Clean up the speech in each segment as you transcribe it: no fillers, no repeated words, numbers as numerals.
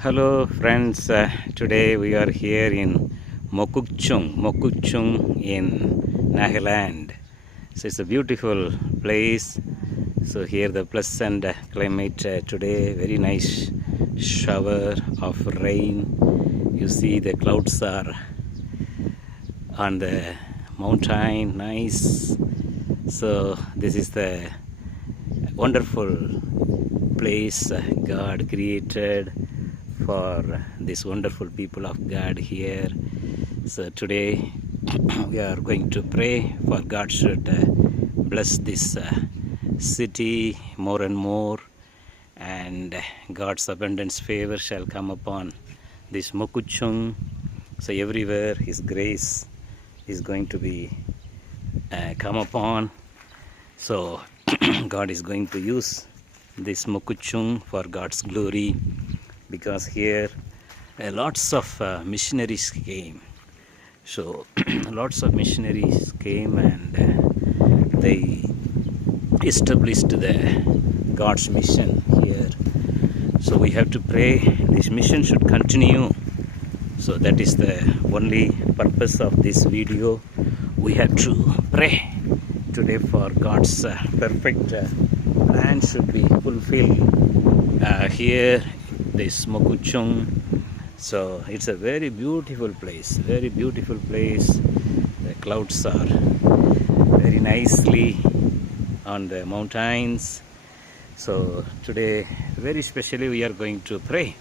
Hello friends, today we are here in Mokokchung in Nagaland. So it's a beautiful place. So here the pleasant climate today, very nice shower of rain. You see the clouds are on the mountain, nice. So this is the wonderful place God created for this wonderful people of God here. So today we are going to pray for God should bless this city more and more, and God's abundance favor shall come upon this Mokuchung. So everywhere His grace is going to be come upon. So God is going to use this Mokuchung for God's glory, because here lots of missionaries came. So lots of missionaries came and they established the God's mission here. So we have to pray this mission should continue. So that is the only purpose of this video. We have to pray today for God's perfect plan should be fulfilled here, this Mokuchung. So it's a very beautiful place, very beautiful place. The clouds are very nicely on the mountains. So today very specially we are going to pray.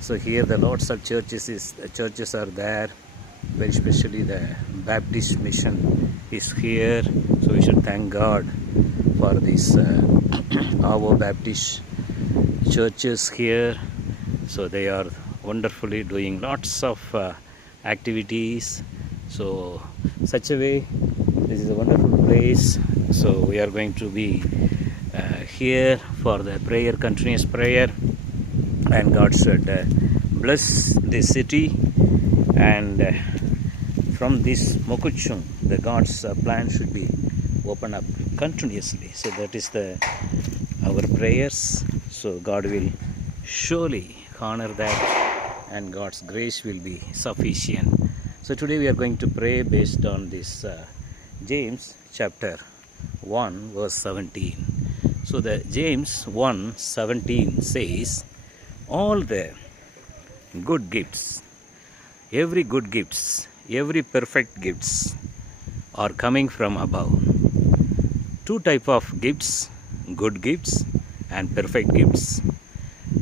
So here the lots of churches are there. Very specially the Baptist mission is here. So we should thank God for this our Baptist churches here. So they are wonderfully doing lots of activities. So such a way, this is a wonderful place. So we are going to be here for the prayer, continuous prayer, and God should bless this city, and from this Mokuchung the God's plan should be open up continuously. So that is our prayers. So God will surely honor that, and God's grace will be sufficient. So today we are going to pray based on this James chapter 1 verse 17. So the James 1:17 says, all the good gifts, every good gifts, every perfect gifts are coming from above. Two type of gifts, good gifts and perfect gifts.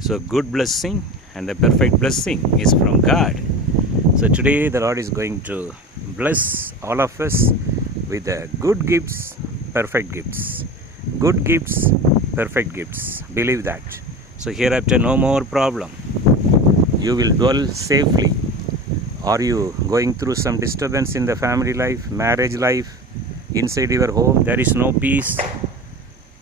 So good blessing and the perfect blessing is from God. So today the Lord is going to bless all of us with the good gifts, perfect gifts. Good gifts, perfect gifts. Believe that. So hereafter no more problem. You will dwell safely. Are you going through some disturbance in the family life, marriage life, inside your home? There is no peace.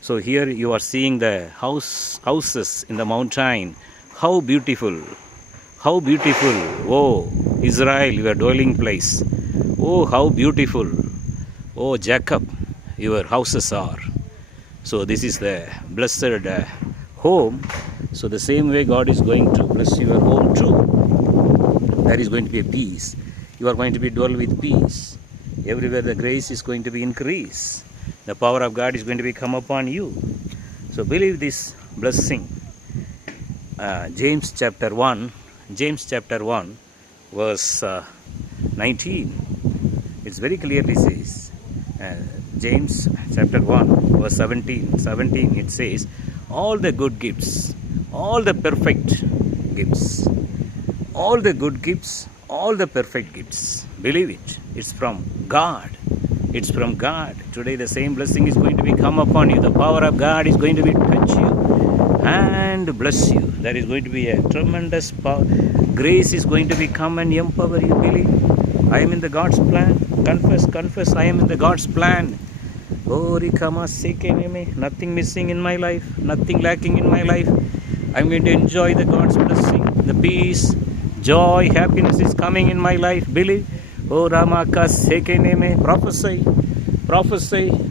So here you are seeing the houses in the mountain. How beautiful. How beautiful. Oh, Israel, your dwelling place. Oh, how beautiful. Oh, Jacob, your houses are. So this is the blessed home. So the same way God is going to bless your home too. There is going to be a peace. You are going to be dwell with peace. Everywhere the grace is going to be increased. The power of God is going to be come upon you. So believe this blessing. James chapter 1 verse 19. It's very clearly says, James chapter 1 verse 17 it says, all the good gifts, all the perfect gifts, all the good gifts, all the perfect gifts. Believe it. It's from God. It's from God. Today the same blessing is going to be come upon you. The power of God is going to be touch you and bless you. There is going to be a tremendous power. Grace is going to be come and empower you. Believe. I am in the God's plan. Confess. I am in the God's plan. Nothing missing in my life. Nothing lacking in my life. I am going to enjoy the God's blessing. The peace, joy, happiness is coming in my life. Believe. Oh Ramaka Sekeneme, prophesy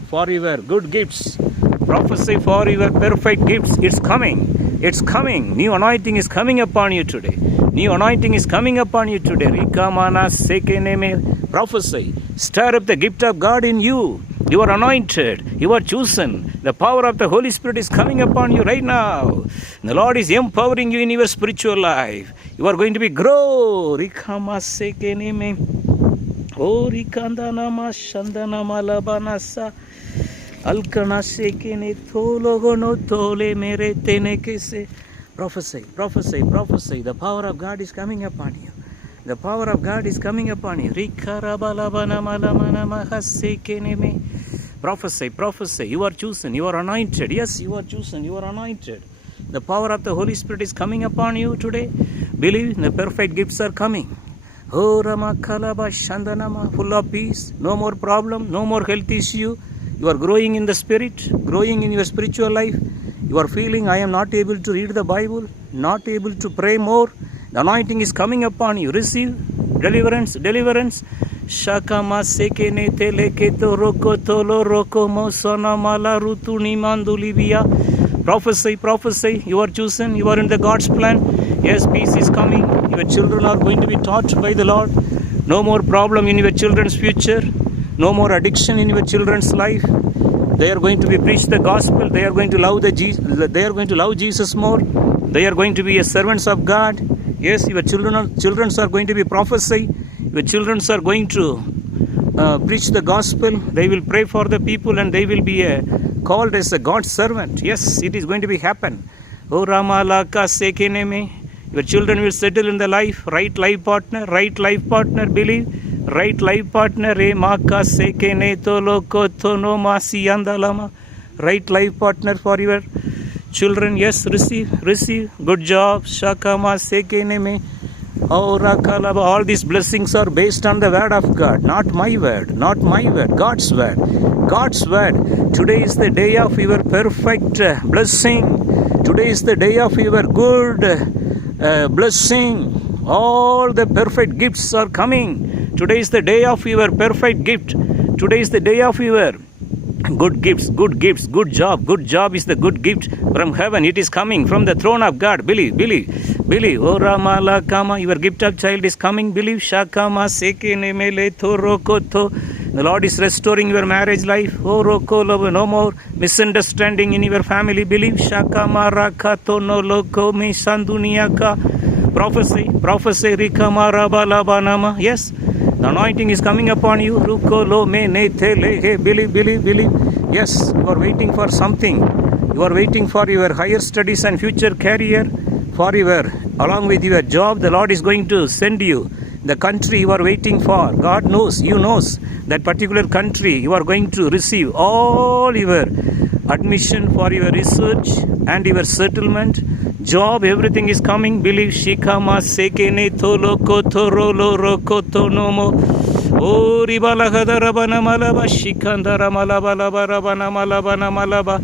for your good gifts, prophesy for your perfect gifts. It's coming It's coming. New anointing is coming upon you today. New anointing is coming upon you today. Rikamana sekeneme. Prophesy. Stir up the gift of God in you. You are anointed. You are chosen. The power of the Holy Spirit is coming upon you right now. The Lord is empowering you in your spiritual life. You are going to be grow. Rikama sekeneme. O rikandanama shandanama labanasa. Alkana sekene thologono thole mere tenekese. Prophesy, prophesy, prophesy. The power of God is coming upon you. The power of God is coming upon you. Prophesy, prophesy. You are chosen. You are anointed. Yes, you are chosen. You are anointed. The power of the Holy Spirit is coming upon you today. Believe the perfect gifts are coming. Oh, Rama Kalaba Shandanama, full of peace. No more problem. No more health issue. You are growing in the spirit, growing in your spiritual life. You are feeling, I am not able to read the Bible, not able to pray more. The anointing is coming upon you. Receive deliverance, deliverance. Shakama sekene teleketo roko tolo roko mosona mala rutuni mandulibia. Prophesy, prophesy. You are chosen. You are in the God's plan. Yes, peace is coming. Your children are going to be taught by the Lord. No more problem in your children's future. No more addiction in your children's life. They are going to be preach the gospel. They are going to love They are going to love Jesus more. They are going to be servants of God. Yes, your children are going to be prophesy. Your children are going to preach the gospel. They will pray for the people and they will be called as a God's servant. Yes, it is going to be happen. O Ramalaka Sekeneme. Your children will settle in the life. Right life partner. Right life partner. Believe. Right life partner. Maka Sekene Toloko Tono Masi Andalama. Right life partner for your children. Yes, receive. Good job. Shakama Sekeneme. All these blessings are based on the word of God, not my word, not my word, God's word. God's word. Today is the day of your perfect blessing. Today is the day of your good blessing. All the perfect gifts are coming. Today is the day of your perfect gift. Today is the day of your good gifts, good job. Good job is the good gift from heaven. It is coming from the throne of God. Believe. O Ramala Kama, your gift of child is coming. Believe. Shakama Sekene Mele Thorokoto. The Lord is restoring your marriage life. Oh Rokolo, no more misunderstanding in your family. Believe. Shakama Rakato no Loko Mi Sanduniaka. Prophesy. Rikama Rabalabanama. Yes. The anointing is coming upon you. Rukolo me netele. Believe. Yes, you are waiting for something. You are waiting for your higher studies and future career. Along with your job, the Lord is going to send you the country you are waiting for. God knows, you knows that particular country you are going to receive all your admission for your research and your settlement. Job, everything is coming. Believe. Shikama sekene toloko torolo rokoto nomo. O ribalagada rabana malaba shikandara malaba laba rabana malaba.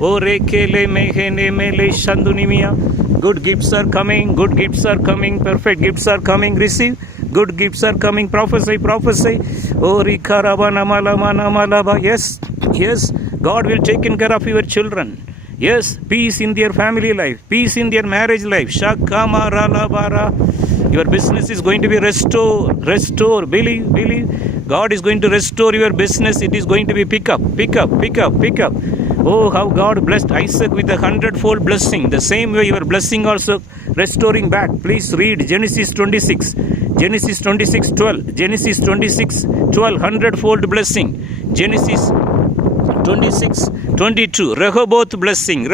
O rekele mehene mele shandunimia. Good gifts are coming. Perfect gifts are coming. Receive. Good gifts are coming. Prophesy. O rikarabana malaba. Yes. God will take care of your children. Yes, peace in their family life, peace in their marriage life. Shakama ralabara. Your business is going to be restored. Believe. God is going to restore your business. It is going to be pick up. Oh, how God blessed Isaac with 100-fold blessing. The same way your blessing also restoring back. Please read Genesis 26. Genesis 26:12. Genesis 26:12. 100-fold blessing. Genesis 26:22. Rehoboth blessing.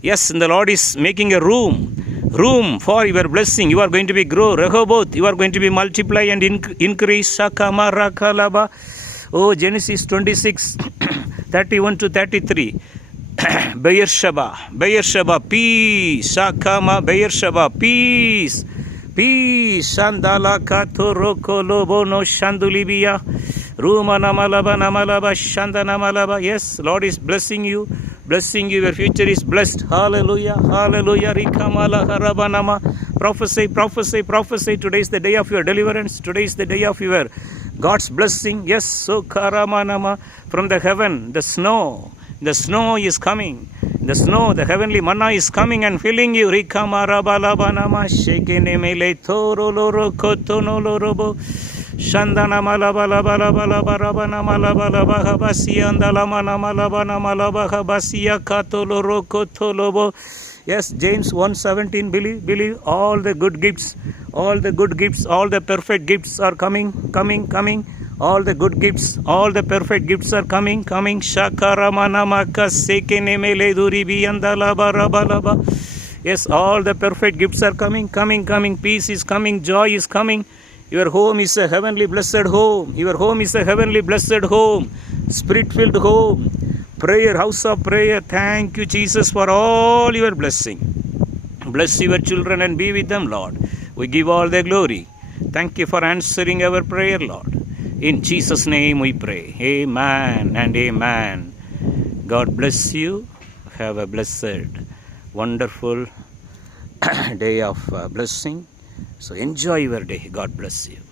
Yes, and the Lord is making a room for your blessing. You are going to be grow. Rehoboth, you are going to be multiply and increase. Shakamara kalaba. Oh, Genesis 26:31-33. Beersheba, peace. Shakama, Beersheba, peace. Shandala katoroko lobo no shandulibia. Rumana malaba namalaba shandana malaba. Yes, Lord is blessing you. Your future is blessed. Hallelujah. Rikamala harabanama. Prophesy. Today is the day of your deliverance. Today is the day of your God's blessing. Yes, so karamanama. From the heaven, the snow is coming. The snow, the heavenly manna is coming and filling you. Rikamarabalabana shekenemele toroloro kotonolorobo. Shandana malabalabalabalabana malabalabahabasia andalamana malabana malabahabasia katoloro kotolobo. Yes, James 1:17, believe all the good gifts, all the perfect gifts are coming. All the good gifts, all the perfect gifts are coming. Shakaramanamaka sekenemele duribi andalabarabalaba. Yes, all the perfect gifts are coming. Peace is coming, joy is coming. Your home is a heavenly blessed home. Your home is a heavenly blessed home. Spirit-filled home. Prayer, house of prayer. Thank you, Jesus, for all your blessing. Bless your children and be with them, Lord. We give all the glory. Thank you for answering our prayer, Lord. In Jesus' name we pray. Amen and amen. God bless you. Have a blessed, wonderful day of blessing. So enjoy your day. God bless you.